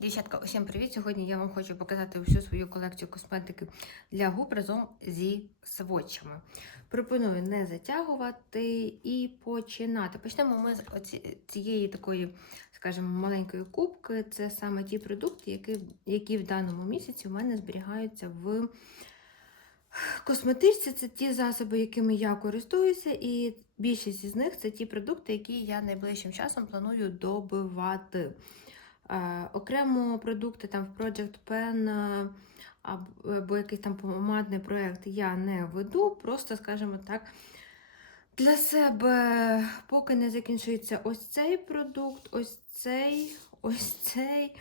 Дівчатка, усім привіт! Сьогодні я вам хочу показати всю свою колекцію косметики для губ разом зі сводчами. Пропоную не затягувати і починати. Почнемо ми з цієї такої, скажімо, маленької кубки. Це саме ті продукти, які, які в даному місяці в мене зберігаються в косметичці. Це ті засоби, якими я користуюся, і більшість із них це ті продукти, які я найближчим часом планую добивати. Е, окремо продукти там в Project Pen е, або, якийсь там помадний проєкт я не веду. Просто, скажімо так, для себе, поки не закінчується ось цей продукт, ось цей, ось цей,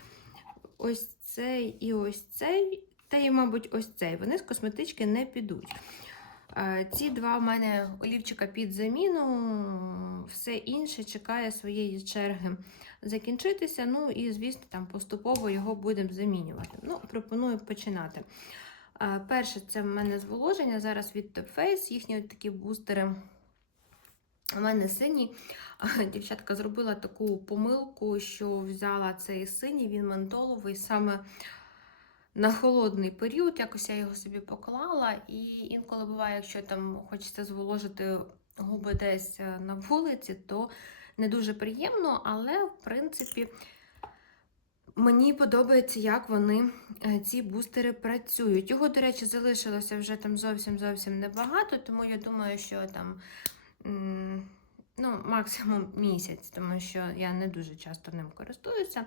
ось цей і ось цей, та і, мабуть, ось цей. Вони з косметички не підуть. Ці два в мене олівчика під заміну, все інше чекає своєї черги закінчитися. Ну і, звісно, там поступово його будемо замінювати. Ну, пропоную починати. Перше, це в мене зволоження. Зараз від Top Face, їхні такі бустери. У мене синій. Дівчатка зробила таку помилку, що взяла цей синій, він ментоловий саме на холодний період. Якось я його собі поклала. І інколи буває, якщо там хочеться зволожити губи десь е, на вулиці, то не дуже приємно, але, в принципі, мені подобається, як вони, е, ці бустери, працюють. Його, до речі, залишилося вже там зовсім-зовсім небагато, тому я думаю, що там ну, максимум місяць, тому що я не дуже часто ним користуюся.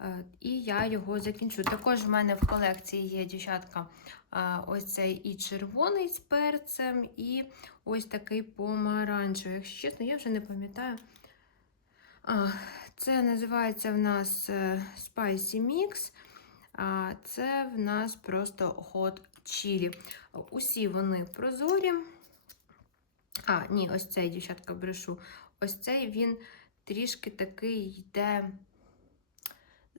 Е, І я його закінчу. Також в мене в колекції є дівчатка е, ось цей і червоний з перцем, і ось такий помаранчевий. Якщо чесно, я вже не пам'ятаю. Це називається в нас е, Spicy Mix. А це в нас просто Hot Chili. Усі вони прозорі. А, ні, ось цей, дівчатка, брешу. Ось цей він трішки такий йде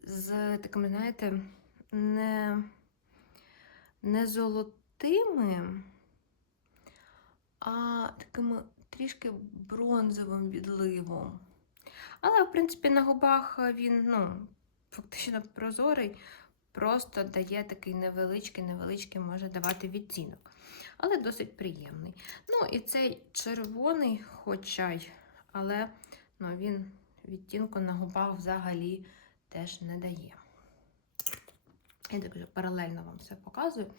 з такими, знаєте, не, не золотими, а такими трішки бронзовим відливом. Але, в принципі, на губах він, ну, фактично прозорий, просто дає такий невеличкий, невеличкий може давати відтінок. Але досить приємний. Ну, і цей червоний хоча й, але ну, він відтінку на губах взагалі теж не дає. Я так паралельно вам все показую.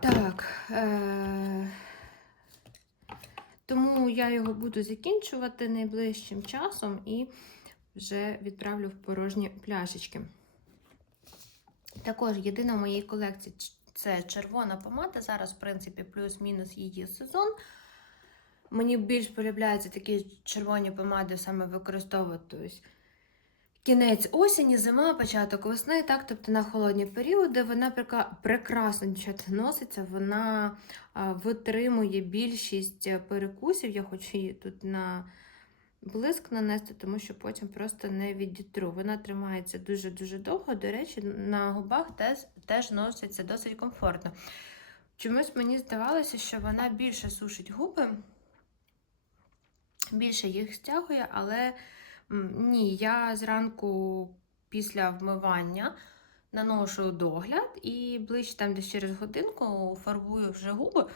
Так. Е- тому я його буду закінчувати найближчим часом і вже відправлю в порожні пляшечки. Також єдина в моїй колекції це червона помада. Зараз, в принципі, плюс-мінус її сезон. Мені більш полюбляються такі червоні помади саме використовувати ось кінець осені, зима, початок весни, так, тобто на холодні періоди. Вона прекрасно носиться, вона витримує більшість перекусів. Я хочу її тут на блиск нанести, тому що потім просто не відітру. Вона тримається дуже-дуже довго. До речі, на губах теж, теж носиться досить комфортно. Чомусь мені здавалося, що вона більше сушить губи, більше їх стягує, але ні, я зранку після вмивання наношу догляд і ближче там десь через годинку фарбую вже губи.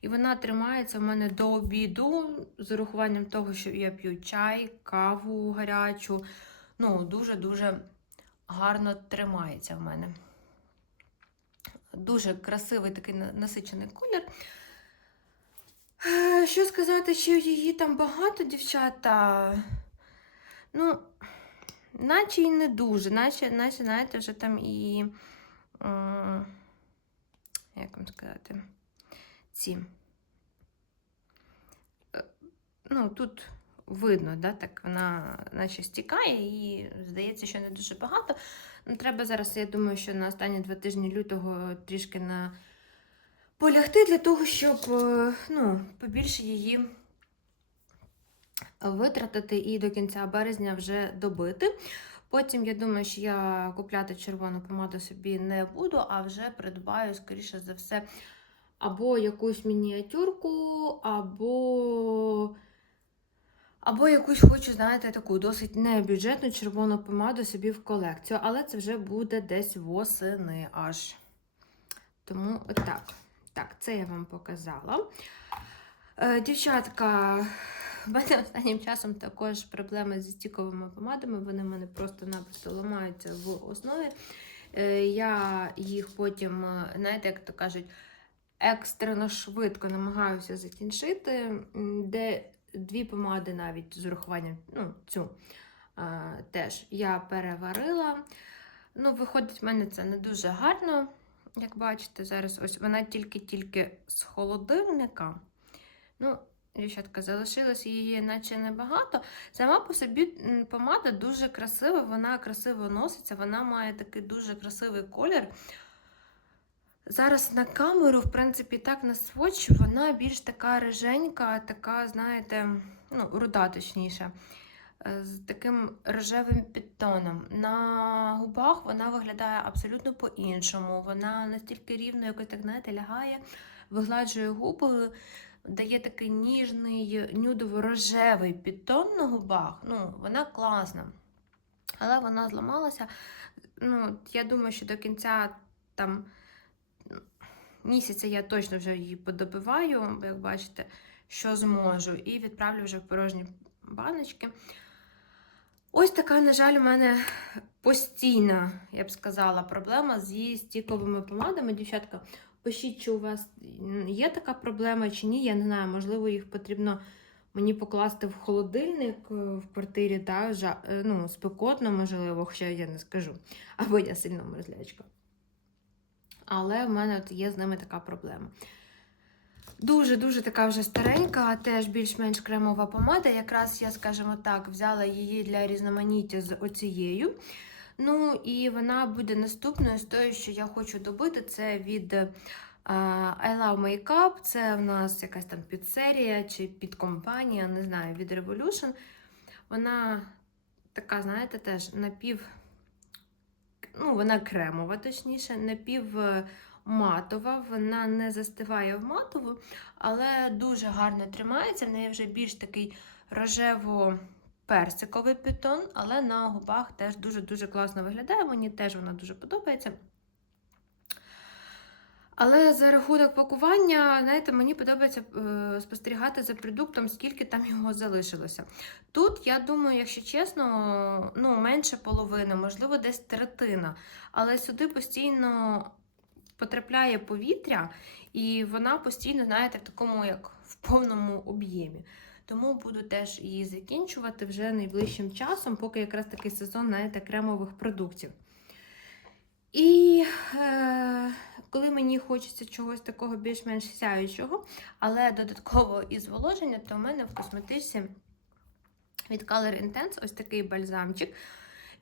І вона тримається в мене до обіду з урахуванням того, що я п'ю чай, каву гарячу. Ну, дуже-дуже гарно тримається в мене. Дуже красивий такий насичений колір. Е, Що сказати, чи її там багато, дівчата? Ну, наче і не дуже, наче, наче знаєте, вже там і. м, Як вам сказати? Ці. Е, Ну, тут видно, да, так вона наче стікає, і здається, що не дуже багато. Ну, треба зараз, я думаю, що на останні два тижні лютого трішки на полягти для того, щоб е, ну, побільше її витратити і до кінця березня вже добити. Потім, я думаю, що я купляти червону помаду собі не буду, а вже придбаю, скоріше за все, або якусь мініатюрку, або Або якусь хочу, знаєте, таку досить небюджетну червону помаду собі в колекцію, але це вже буде десь восени аж. Тому отак. Так, це я вам показала. Е, дівчатка, в мене останнім часом також проблеми зі стіковими помадами. Вони в мене просто-напросто ламаються в основі. Е, я їх потім, е, знаєте, як то кажуть, екстрено швидко намагаюся закінчити. Де дві помади навіть з урахуванням, ну, цю е, теж я переварила. Ну, виходить, в мене це не дуже гарно. Як бачите, зараз ось вона тільки-тільки з холодильника. Ну, дівчатка, залишилось її наче небагато. Сама по собі помада дуже красива, вона красиво носиться, вона має такий дуже красивий колір. Зараз на камеру, в принципі, так на сводч, вона більш така риженька, така, знаєте, ну, руда точніше, е, з таким рожевим підтоном. На губах вона виглядає абсолютно по-іншому. Вона настільки рівно, якось так, знаєте, лягає, вигладжує губи, дає такий ніжний нюдово-рожевий підтон на губах. Ну, вона класна. Але вона зламалася. Ну, я думаю, що до кінця там місяця я точно вже її подобиваю, як бачите, що зможу, і відправлю вже в порожні баночки. Ось така, на жаль, у мене постійна, я б сказала, проблема зі стіковими помадами. Дівчатка, пишіть, чи у вас є така проблема чи ні. Я не знаю, можливо, їх потрібно мені покласти в холодильник е, в квартирі, та, е, ну, спекотно, можливо, хоча я не скажу. Або я сильно мерзлячка. Але в мене от є з ними така проблема. Дуже-дуже така вже старенька, теж більш-менш кремова помада. Якраз я, скажімо так, взяла її для різноманіття з оцією. Ну, і вона буде наступною з тою, що я хочу добити. Це від е, I Love Makeup. Це в нас якась там підсерія чи підкомпанія, не знаю, від Revolution. Вона така, знаєте, теж напів ну, вона кремова, точніше, напів е, вона не застиває в матову, але дуже гарно тримається. В неї вже більш такий рожево-персиковий підтон, але на губах теж дуже-дуже класно виглядає. Мені теж вона дуже подобається. Але за рахунок пакування, знаєте, мені подобається е, спостерігати за продуктом, скільки там його залишилося. Тут, я думаю, якщо чесно, ну, менше половини, можливо, десь третина. Але сюди постійно потрапляє повітря, і вона постійно, знаєте, в такому, як в повному об'ємі. Тому буду теж її закінчувати вже найближчим часом, поки якраз такий сезон, знаєте, кремових продуктів. І е, коли мені хочеться чогось такого більш-менш сяючого, але додатково і зволоження, то в мене в косметичці від Color Intense ось такий бальзамчик.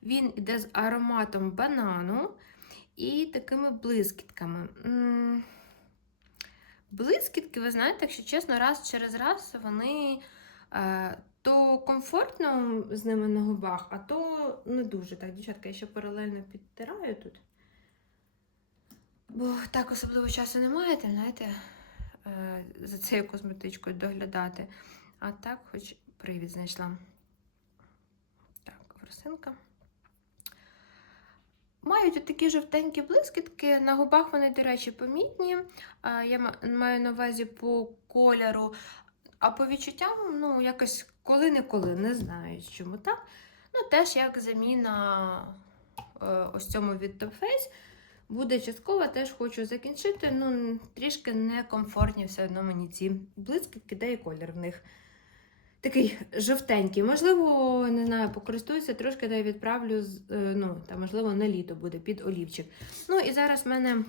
Він іде з ароматом банану і такими блискітками. Блискітки, ви знаєте, якщо чесно, раз через раз вони то комфортно з ними на губах, а то не дуже. Так, дівчатка, я ще паралельно підтираю тут. Бо так особливо часу немає, там, знаєте, е, за цією косметичкою доглядати. А так, хоч привід знайшла. Так, ворсинка. Мають такі жовтенькі блискітки. На губах вони, до речі, помітні. Я маю на увазі по кольору. А по відчуттям, ну, якось коли-неколи, не знаю, чому так. Ну, теж як заміна е, ось цьому від Top Face. Буде частково, теж хочу закінчити. Ну, трішки некомфортні все одно мені ці блискітки, де і колір в них. Такий жовтенький. Можливо, не знаю, покористуюся, трошки де відправлю, е, ну, та, можливо, на літо буде під олівчик. Ну і зараз в мене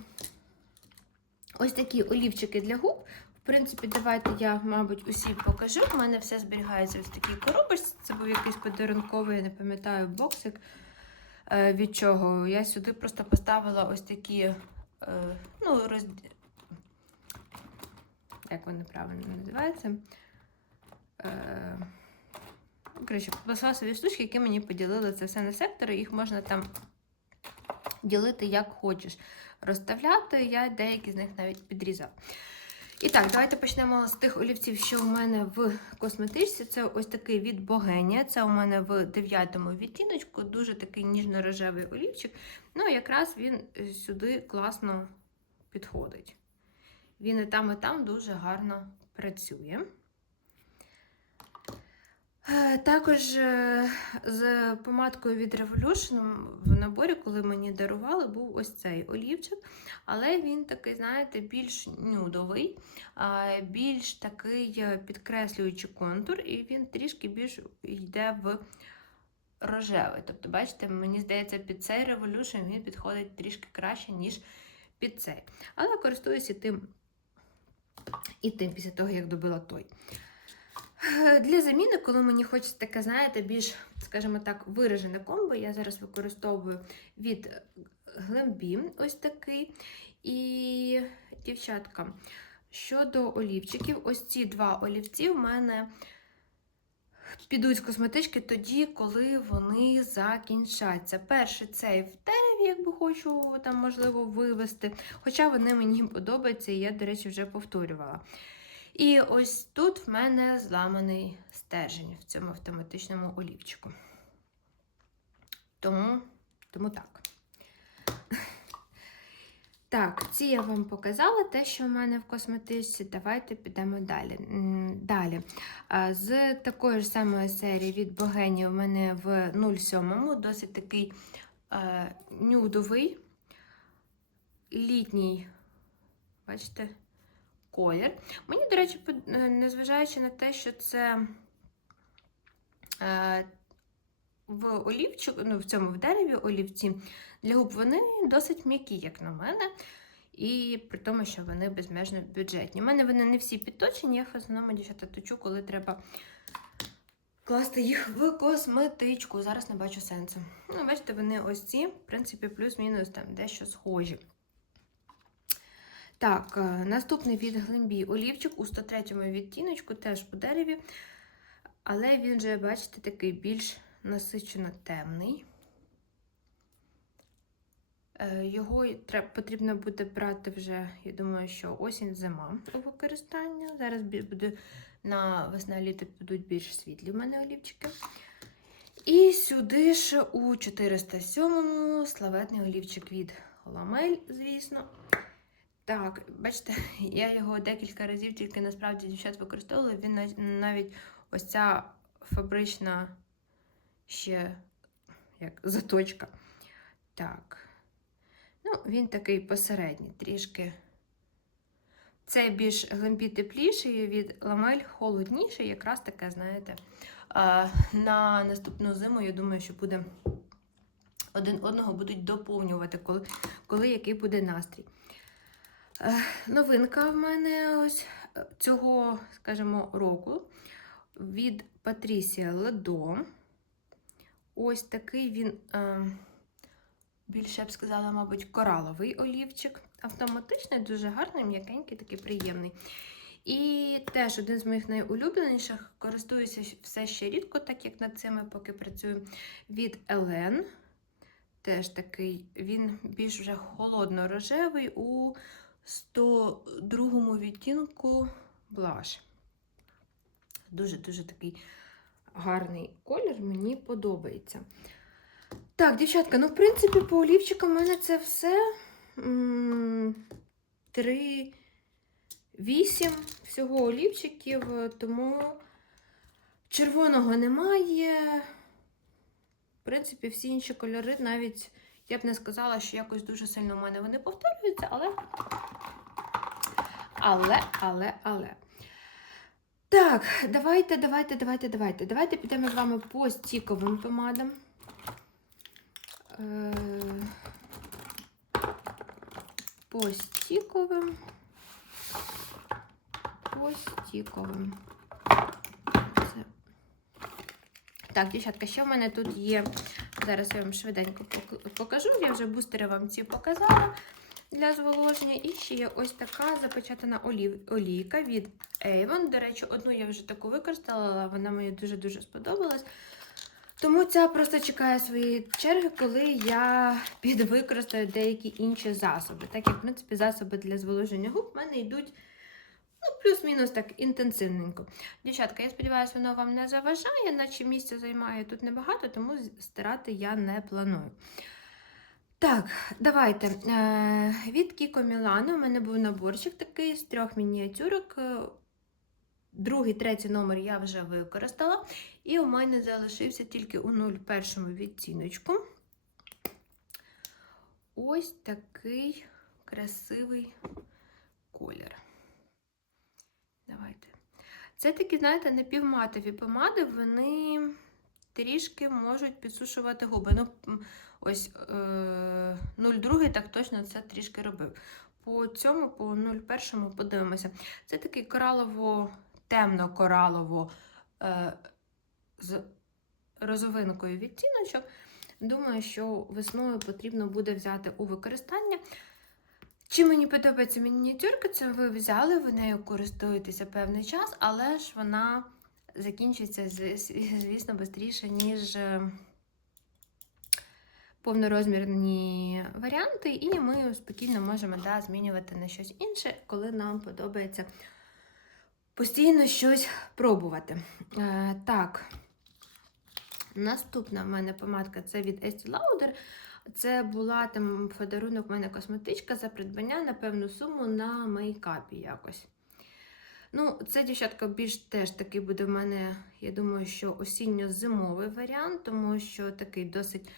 ось такі олівчики для губ. В принципі, давайте я, мабуть, усі покажу. У мене все зберігається в такій коробочці. Це був якийсь подарунковий, я не пам'ятаю, боксик. Е, Від чого? Я сюди просто поставила ось такі, е, ну, роз... як вони правильно називаються? Е, ну, Коротше, пластмасові штучки, які мені поділили це все на сектори. Їх можна там ділити як хочеш. Розставляти, я деякі з них навіть підрізав. І так, давайте почнемо з тих олівців, що у мене в косметичці. Це ось такий від Богенія. Це у мене в 9 відтіночку, дуже такий ніжно-рожевий олівчик. Ну, якраз він е, сюди класно підходить. Він і там, і там дуже гарно працює. Е, Також е, з помадкою від Revolution в наборі, коли мені дарували, був ось цей олівчик. Але він такий, знаєте, більш нюдовий, більш такий е, підкреслюючий контур, і він трішки більш йде в рожевий. Тобто, бачите, мені здається, під цей Revolution він підходить трішки краще, ніж під цей. Але користуюся тим і тим після того, як добила той. Е, Для заміни, коли мені хочеться таке, знаєте, більш, скажімо так, виражене комбо, я зараз використовую від Глембі ось такий. І, дівчатка, щодо олівчиків, ось ці два олівці в мене підуть з косметички тоді, коли вони закінчаться. Перший цей в дереві, якби хочу там, можливо, вивести. Хоча вони мені подобаються, і я, до речі, вже повторювала. І ось тут в мене зламаний стержень в цьому автоматичному олівчику. Тому, тому так. Так, ці я вам показала те, що в мене в косметичці. Давайте підемо далі. Далі. З такої ж самої серії від Богені у мене в 07 досить такий е, нюдовий, літній, бачите, колір. Мені, до речі, е, незважаючи на те, що це е, в олівчику, ну, в цьому в дереві олівці для губ, вони досить м'які, як на мене. І при тому, що вони безмежно бюджетні. У мене вони не всі підточені, я в основному дівчата точу, коли треба класти їх в косметичку. Зараз не бачу сенсу. Ну, бачите, вони ось ці, в принципі, плюс-мінус там дещо схожі. Так, е, наступний від Глембі олівчик у 103-му відтіночку, теж по дереві. Але він же, бачите, такий більш насичено темний. Е, Його потрібно буде брати вже, я думаю, що осінь-зима у використання. Зараз буде на весна-літо будуть більш світлі в мене олівчики. І сюди ж у 407-му славетний олівчик від Ламель, звісно. Так, бачите, я його декілька разів тільки насправді дівчат використовувала. Він навіть ось ця фабрична ще як заточка. Так. Ну, він такий посередній, трішки. Цей більш глембі тепліший, від ламель холодніший, якраз таке, знаєте. На наступну зиму, я думаю, що буде один одного будуть доповнювати, коли, коли який буде настрій. Е, Новинка в мене ось е, цього, скажімо, року від Патрісія Ледо. Ось такий він, е, більше б сказала, мабуть, кораловий олівчик. Автоматичний, дуже гарний, м'якенький, такий приємний. І теж один з моїх найулюбленіших, користуюся все ще рідко, так як над цими поки працюю, від Елен. Теж такий, він більш вже холодно-рожевий у 102 відтінку блаш. Дуже-дуже такий гарний колір, мені подобається. Так, дівчатка, ну, в принципі, по олівчикам у мене це все. М, Три, вісім всього олівчиків, тому червоного немає. В принципі, всі інші кольори навіть я б не сказала, що якось дуже сильно в мене вони повторюються, але. Але, але, але. Так, давайте, давайте, давайте, давайте. Давайте підемо з вами по стіковим помадам. Е, По стіковим. По стіковим. Так, дівчатка, що в мене тут є? Зараз я вам швиденько покажу. Я вже бустери вам ці показала для зволоження. І ще є ось така запечатана олів, олійка від Avon. До речі, одну я вже таку використала, вона мені дуже-дуже сподобалась. Тому ця просто чекає своєї черги, коли я підвикористаю деякі інші засоби. Так як, в принципі, засоби для зволоження губ в мене йдуть Ну, плюс-мінус так інтенсивненько. Дівчатка, я сподіваюся, воно вам не заважає, наче місця займає тут небагато, тому стирати я не планую. Так, давайте. Е, Від Кіко Мілано у мене був наборчик такий з трьох мініатюрок. Е, Другий, третій номер я вже використала. І у мене залишився тільки у 01 відтіночку. Ось такий красивий колір. Давайте. Це такі, знаєте, напівматові помади, вони трішки можуть підсушувати губи. Ну, ось е, 02 так точно це трішки робив. По цьому, по 01 подивимося. Це такий коралово, темно-коралово е, з розовинкою відтіночок. Думаю, що весною потрібно буде взяти у використання. Чи мені подобається мініатюрка, це ви взяли, ви нею користуєтеся певний час, але ж вона закінчується, зв- звісно, швидше, ніж е, повнорозмірні варіанти, і ми спокійно можемо да, змінювати на щось інше, коли нам подобається постійно щось пробувати. Е, так, наступна в мене помадка це від Estee Lauder. Це була там подарунок в мене косметичка за придбання на певну суму на мейкапі якось. Ну, це, дівчатка, більш теж такий буде в мене, я думаю, що осінньо-зимовий варіант, тому що такий досить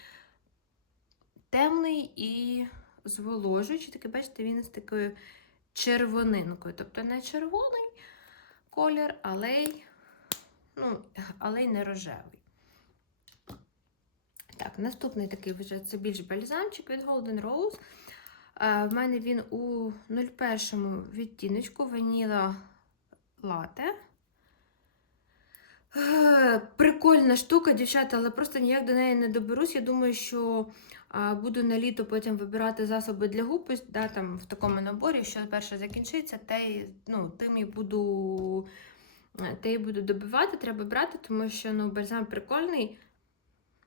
темний і зволожуючий. Такий, бачите, він з такою червонинкою. Тобто не червоний колір, але й, ну, але й не рожевий. Так, наступний такий вже це більш бальзамчик від Golden Rose. Е, В мене він у 01 відтіночку ваніла лате. Е, Прикольна штука, дівчата, але просто ніяк до неї не доберусь. Я думаю, що буду на літо потім вибирати засоби для губ, да, там, в такому наборі, що перше закінчиться, те, ну, тим і буду, е, те і буду добивати, треба брати, тому що ну, бальзам прикольний.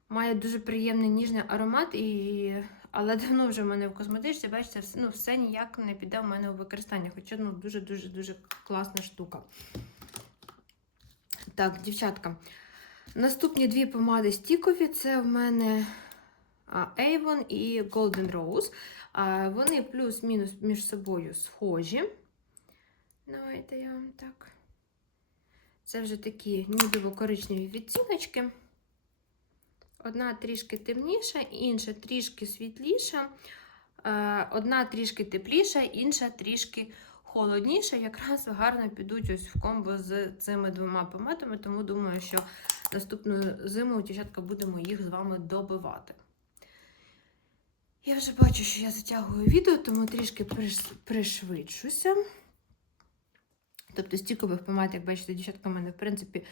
Має дуже приємний ніжний аромат, і... але давно вже в мене в косметичці, бачите, все, ну, все ніяк не піде в мене у використання. Хоча ну, дуже-дуже дуже класна штука. Так, дівчатка. Наступні дві помади стікові це в мене Avon і Golden Rose. Вони плюс-мінус між собою схожі. Давайте я вам так. Це вже такі нібіво-коричневі відтіночки. Одна трішки темніша, інша трішки світліша, е, одна трішки тепліша, інша трішки холодніша. Якраз гарно підуть ось в комбо з цими двома помадами, тому думаю, що наступну зиму, дівчатка, будемо їх з вами добивати. Я вже бачу, що я затягую відео, тому трішки пришвидшуся. Тобто стікових помад, як бачите, дівчатка, в мене, в принципі,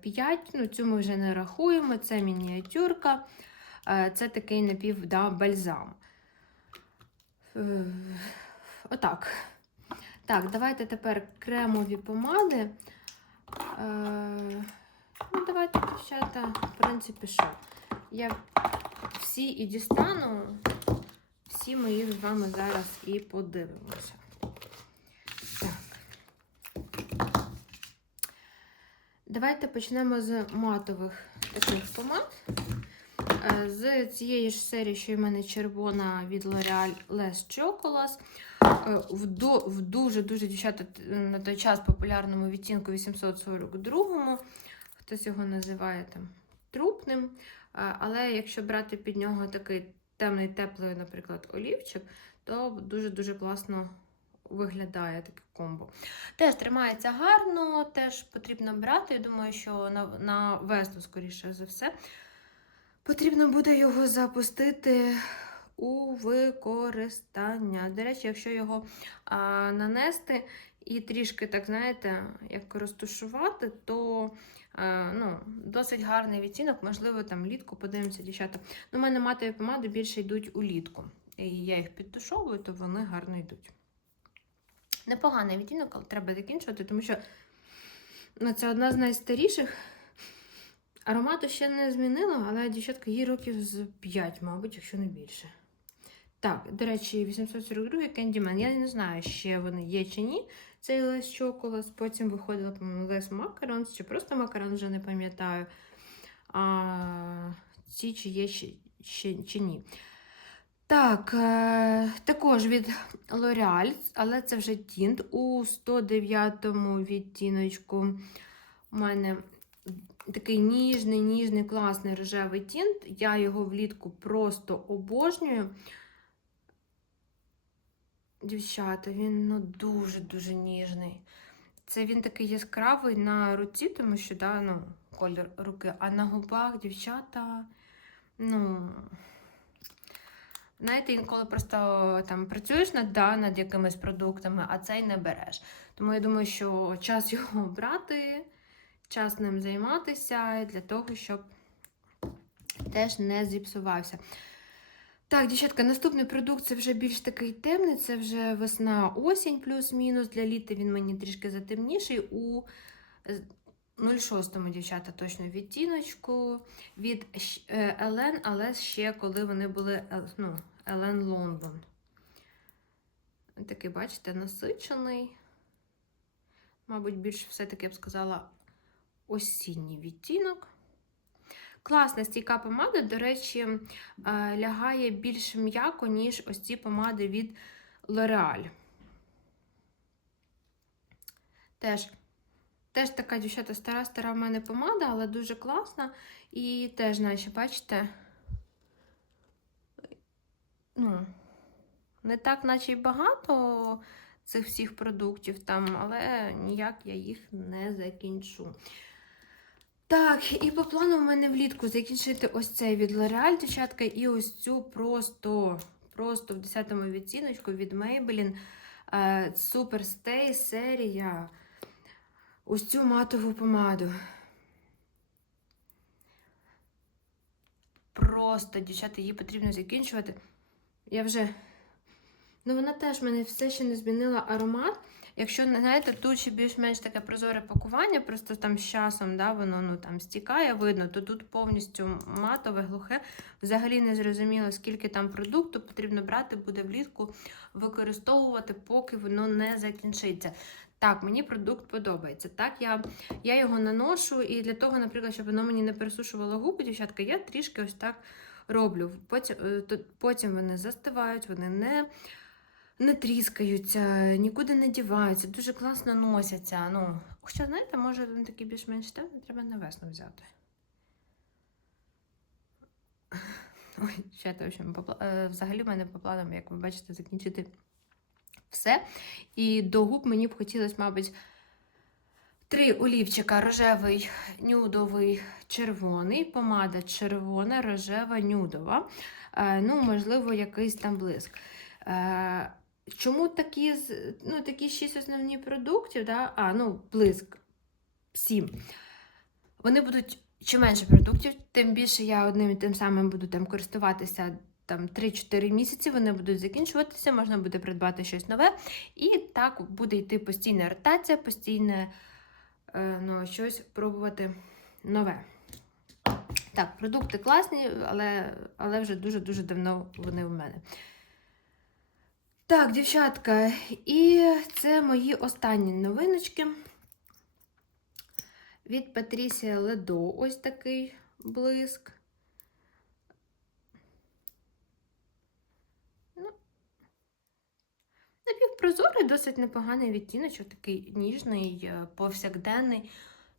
5. Ну, цю ми вже не рахуємо. Це мініатюрка. Е, Це такий напів да, бальзам. Е, Отак. Так, давайте тепер кремові помади. Е, Ну, давайте, дівчата, в принципі, що? Я всі і дістану, всі ми їх з вами зараз і подивимося. Давайте почнемо з матових таких помад. Е, З цієї ж серії, що в мене червона від L'Oreal Les Chocolas. Е, В, дуже-дуже дівчата на той час популярному відтінку 842. Хтось його називає там трупним. Але якщо брати під нього такий темний теплий, наприклад, олівчик, то дуже-дуже класно виглядає таке комбо. Теж тримається гарно, теж потрібно брати. Я думаю, що на, на весну, скоріше за все, потрібно буде його запустити у використання. До речі, якщо його а, нанести і трішки, так знаєте, як розтушувати, то ну, досить гарний відтінок, можливо, там літку подивимося, дівчата. Ну, у мене матові помади більше йдуть у літку. І я їх підтушовую, то вони гарно йдуть. Непоганий відтінок, але треба закінчувати, тому що ну, це одна з найстаріших. Аромату ще не змінила, але дівчатка їй років з 5, мабуть, якщо не більше. Так, до речі, 842 Candyman. Я не знаю, ще вони є чи ні. Цей Les Chocolate. Потім виходила, по-моєму, Les Macarons, чи просто Macaron, вже не пам'ятаю. А, ці чи є ще, ще, чи ні. Так, е, також від L'Oreal, але це вже тінт у 109-му відтіночку. У мене такий ніжний, ніжний, класний рожевий тінт. Я його влітку просто обожнюю. Дівчата, він ну, дуже-дуже ніжний. Це він такий яскравий на руці, тому що да, ну, колір руки, а на губах дівчата, ну. Знаєте, інколи просто там працюєш над, да, над якимись продуктами, а цей не береш. Тому я думаю, що час його брати, час ним займатися для того, щоб теж не зіпсувався. Так, дівчатка, наступний продукт це вже більш такий темний, це вже весна-осінь плюс-мінус. Для літа він мені трішки затемніший. У 06-му, дівчата, точно відтіночку від е, Елен, але ще коли вони були е, ну, Елен Лондон. Такий, бачите, насичений. Мабуть, більш все-таки я б сказала, осінній відтінок. Класна стійка помада, до речі, е, лягає більш м'яко, ніж ось ці помади від L'Oreal. Теж теж така дівчата стара-стара в мене помада, але дуже класна. І теж, наче, бачите, ну, не так, наче й багато цих всіх продуктів там, але ніяк я їх не закінчу. Так, і по плану в мене влітку закінчити ось цей від L'Oreal, дівчатка, і ось цю просто просто в 10-му відціночку від Maybelline е, Super Stay серія. Ось цю матову помаду. Просто, дівчата, її потрібно закінчувати. Я вже. Ну, вона теж в мене все ще не змінила аромат. Якщо, знаєте, тут ще більш-менш таке прозоре пакування, просто там з часом да, воно ну, там стікає, видно, то тут повністю матове, глухе. Взагалі не зрозуміло, скільки там продукту потрібно брати, буде влітку використовувати, поки воно не закінчиться. Так, мені продукт подобається. Так, я я його наношу, і для того, наприклад, щоб воно мені не пересушувало губи, дівчатка, я трішки ось так роблю. Потім, е, потім вони застивають, вони не не тріскаються, нікуди не діваються, дуже класно носяться. Ну, Хоча, знаєте, може він такий більш-менш темний, треба на весну взяти. Ой, ще то, в общем, по, е, взагалі в мене по планам, як ви бачите, закінчити все. І до губ мені б хотілося, мабуть, три олівчика: рожевий, нюдовий, червоний, помада червона, рожева, нюдова. Е, ну, можливо, якийсь там блиск. Чому такі ну, такі шість основні продуктів? Да? А, ну, блиск, сім. Вони будуть чим менше продуктів, тим більше я одним і тим самим буду там користуватися там 3-4 місяці, вони будуть закінчуватися, можна буде придбати щось нове. І так буде йти постійна ротація, постійне е, ну, щось пробувати нове. Так, продукти класні, але але вже дуже-дуже давно вони в мене. Так, дівчатка, і це мої останні новиночки. Від Патрісія Ледо ось такий блиск. Ну, Напівпрозорий, досить непоганий відтіночок, такий ніжний, е, повсякденний.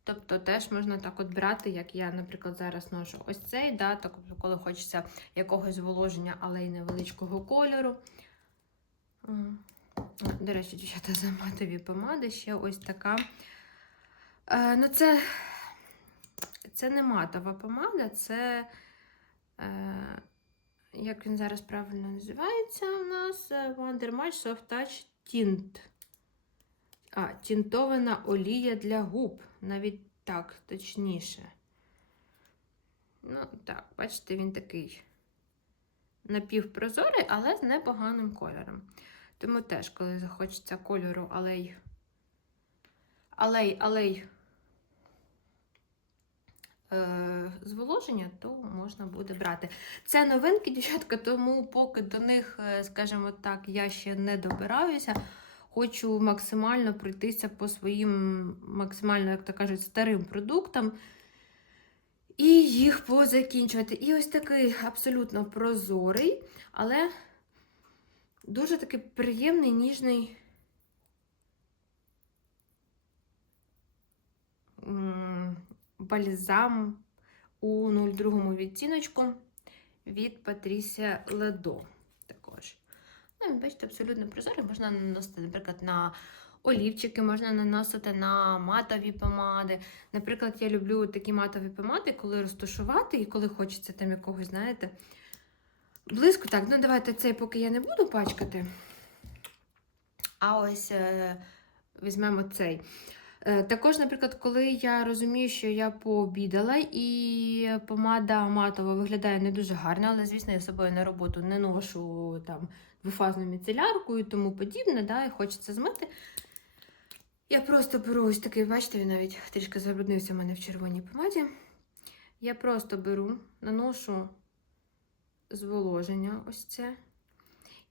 Тобто теж можна так от брати, як я, наприклад, зараз ношу ось цей, да, так, коли хочеться якогось зволоження, але й невеличкого кольору. До речі, дівчата, за матові помади ще ось така. Е, ну, це це не матова помада, це, е, як він зараз правильно називається, у нас Wonder Match Soft Touch Tint. А, тінтована олія для губ. Навіть так, точніше. Ну, так, бачите, він такий напівпрозорий, але з непоганим кольором. Тому теж, коли захочеться кольору алей, алей, алей е, зволоження, то можна буде брати. Це новинки, дівчатка, тому поки до них, е, скажімо так, я ще не добираюся. Хочу максимально пройтися по своїм, максимально, як то кажуть, старим продуктам і їх позакінчувати. І ось такий абсолютно прозорий, але дуже такий приємний, ніжний. Бальзам у 02 відтіночку від Патрісія Ледо. Також. Ну, бачите, абсолютно прозорий. Можна наносити, наприклад, на олівчики, можна наносити на матові помади. Наприклад, я люблю такі матові помади, коли розташувати і коли хочеться там якогось, знаєте, близько. Так, ну давайте цей поки я не буду пачкати. А ось е, візьмемо цей. Е, Також, наприклад, коли я розумію, що я пообідала і помада матова виглядає не дуже гарно, але, звісно, я з собою на роботу не ношу там двофазну міцелярку і тому подібне, да, і хочеться змити. Я просто беру ось такий, бачите, він навіть трішки забруднився в мене в червоній помаді. Я просто беру, наношу зволоження ось це.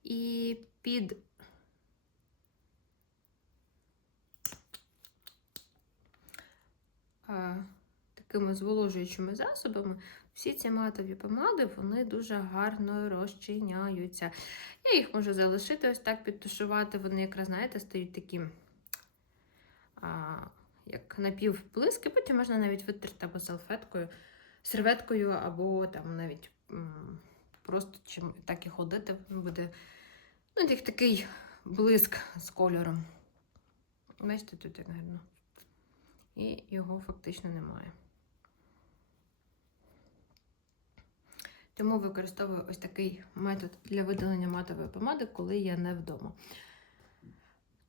І під а, такими зволожуючими засобами всі ці матові помади вони дуже гарно розчиняються. Я їх можу залишити ось так підтушувати. Вони якраз, знаєте, стають такі а, як напівблиски, потім можна навіть витерти або салфеткою, серветкою, або там навіть м, просто чим так і ходити, буде ну, такий блиск з кольором. Бачите, тут як гарно. І його фактично немає. Тому використовую ось такий метод для видалення матової помади, коли я не вдома.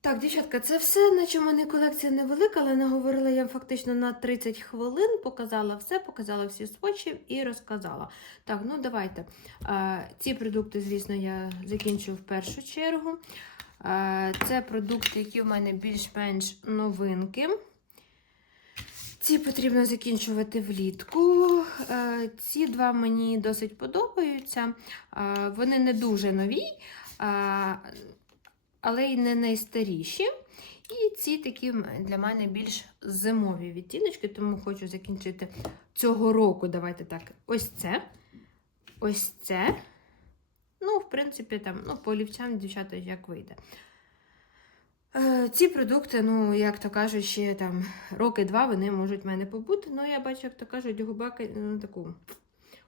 Так, дівчатка, це все, наче в мене колекція невелика, але наговорила я фактично на 30 хвилин, показала все, показала всі свочі і розказала. Так, ну давайте. Ці продукти, звісно, я закінчую в першу чергу. Це продукти, які в мене більш-менш новинки. Ці потрібно закінчувати влітку. Ці два мені досить подобаються. Вони не дуже нові, але й не найстаріші. І ці такі для мене більш зимові відтіночки, тому хочу закінчити цього року. Давайте так. Ось це. Ось це. Ну, в принципі, там, ну, по олівцям, дівчата, як вийде. Е, Ці продукти, ну, як то кажуть, ще там роки-два вони можуть в мене побути. Ну, я бачу, як то кажуть, губаки, ну, таку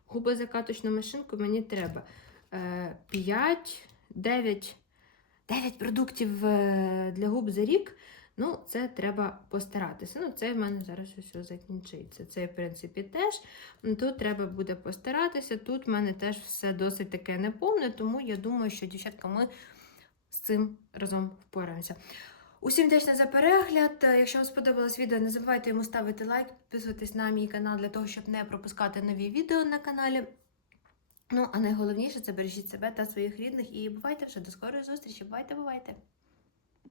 губозакаточну машинку мені треба. 5, 9, 9 продуктів е, для губ за рік. Ну, це треба постаратися. Ну, це в мене зараз усе закінчиться. Це, в принципі, теж. Тут треба буде постаратися. Тут в мене теж все досить таке неповне, тому я думаю, що, дівчатка, ми з цим разом впораємося. Усім вдячна за перегляд. Е, Якщо вам сподобалось відео, не забувайте йому ставити лайк, підписуватись на мій канал для того, щоб не пропускати нові відео на каналі. Ну, а найголовніше це бережіть себе та своїх рідних. І бувайте вже до скорої зустрічі. Бувайте, бувайте!